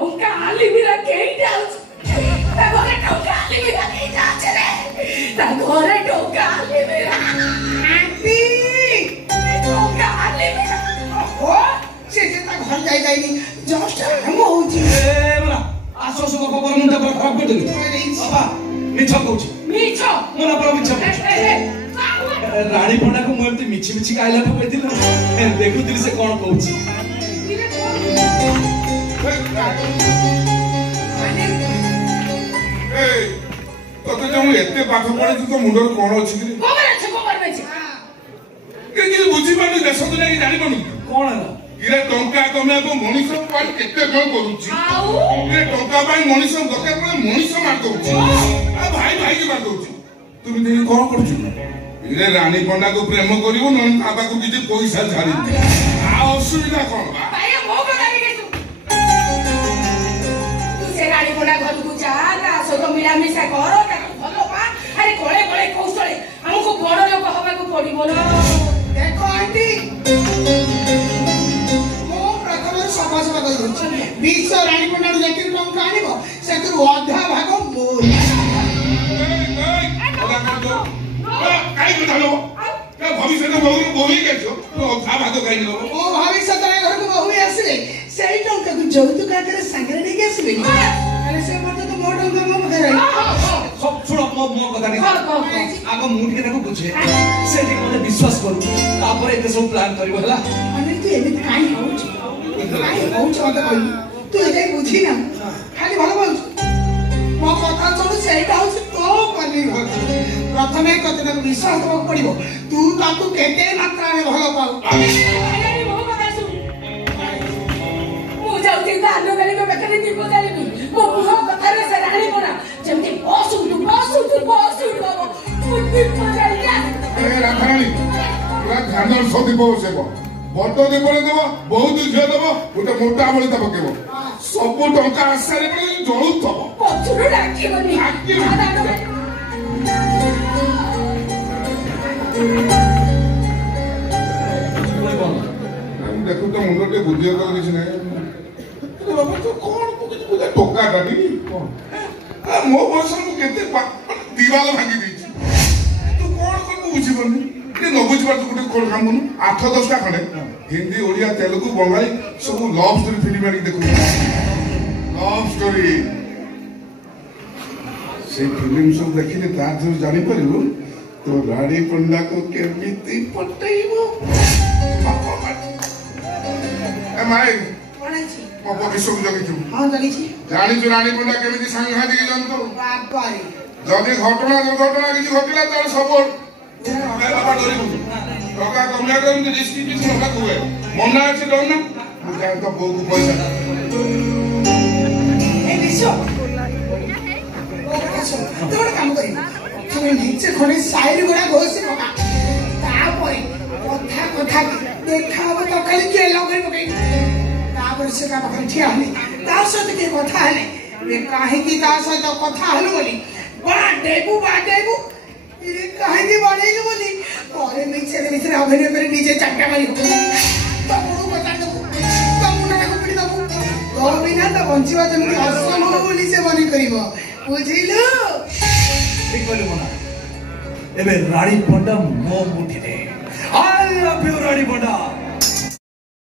टोका आली मेरा केई जाउछ ता घरे टोका आली मेरा केई जाउछ रे ता घरे टोका आली मेरा आंटी टोका आली मेरा ओ से ता घर जाई जाईनी जस्ट हम होची ए मला आसो सो खबर मुंडा पर खराब कर देली बाबा मिछ कहूची मिछ मोना पर मिछ रानी पंडा को मोते मिछि मिछि काइला तो कहतिल देखुतिल से कोन कहूची ए तते जो एते पाठ पढे तो मुंडर कोन अछि कि खबर अछि के बुझी पानी देश दुनिया की जानि पानु कोन है इरे टंका कमे को मनीष पाल केते कोन करूची इरे टंका पाई मनीष दरकार पड़े मनीष मार दउची आ भाई भाई के मार दउची तुम देनी कोन करछु इरे रानी पंडा को प्रेम करिवो न बाबा को किछि पैसा झाड़ी आ असुविधा कोन बा भाई मो को लागि गेसु तू से रानी पंडा घर को जा ता सो तो मिला मिसा करो ता भलो बा अरे कोळे कोळे कौशले हमको बड़ लोक हवा को पड़िबो न देखो आंटी मो प्रथम समाज में कहि दउची 20 रानी पंडा जति टंका आनिबो सेतु अधा भाग मो काई को ढालो का भविष्य में बहु बोली के छो तो था भाग काई लो ओ भविष्य रे घर को बहु आसीले सेई टंका को जौतुक आकर संगरे नहीं आसीबे अरे से मत तो मो टंका मो बखे रही सब सुनो मो कथा नहीं आगो मुंड के देखो बुझे से ठीक मते विश्वास करू तापर एते सब प्लान करिवो हला अरे तू एबे काई होउछ मते कहि तू एते बुझी ना खाली भलो बोल मो कथा सुन सेटा होछ तो पनी घर प्रथमे कतने विश्वास तो पड़िबो तू ताकू केते मात्रा में भलो पाऊ अरे मो को सुन मु जाउती दानो गली में बेकरी दीपो जालिबी मो मुह कथा रे से रानी मोना जेमती बसु बाबा मुद्दी पजाइया ए राधारानी पूरा ध्यान सो दीप बसेबो बड़ दीप रे देबो बहुत झियो देबो गोटे मोटा बळी त पकेबो सब टंका आसारे पड़े जळु थबो पछुरु राखिबनी दानो हम देखो तो मुंडो के बुद्धि कर किछ नै तो बाबा तो कोन कुछ बुझा टोका डाडी कोन आ मो बस मु केते दीवाल भांगी दैछि तू कोन को बुझी बनी के न बुझी बात गुटे कोन काम बनु 8 10 टा खडे हिंदी ओडिया तेलुगु बंगाली सब लव स्टोरी फिल्म आनी देखु लव स्टोरी से फिल्म सब देखिले तार जो जानि परिबो तो रानी पंडा को केमिति पटैबो ए माई कोन छी बाबा विश्व को जगी छु हां जानि छी जानि छु रानी पंडा केमिति सांघातिक जंतु बाबा रे जदी घटना दुर्घटना किछि घटिला तार सपोर्ट बाबा डरी मुझे टका कमला कर मुझे रिस्की किछि न हुए मन्ना अछि डर ना मुझे तो बहु को पैसा ए विश्व ओ कथा सुन तो ଗୋଟେ କାମ କରିବୁ তুমি নিচে খনে সাইড গুড়া ঘষি পকা তারপরে কথা কথা দেখা হবে তো খালি কে লগই পকাই তারপরে সে কাম করে ঠিয়া হলি তার সাথে কি কথা হলে রে কাহে কি তার সাথে কথা হলো বলি বাড়েবু রে কাহে কি বাড়েইলো বলি পরে মিছে অভিনয় করে নিজে চাপটা মারি তো বড় কথা দেবো তো মুন্ডা কো পিড়ি দেবো তো বিনা তো বঞ্চিবা যেমনি অসম্ভব বলি সে মনে করিব বুঝিলু ठीक बोले मोना एबे रानी पंडा मो मुठी दे I love you Rani Panda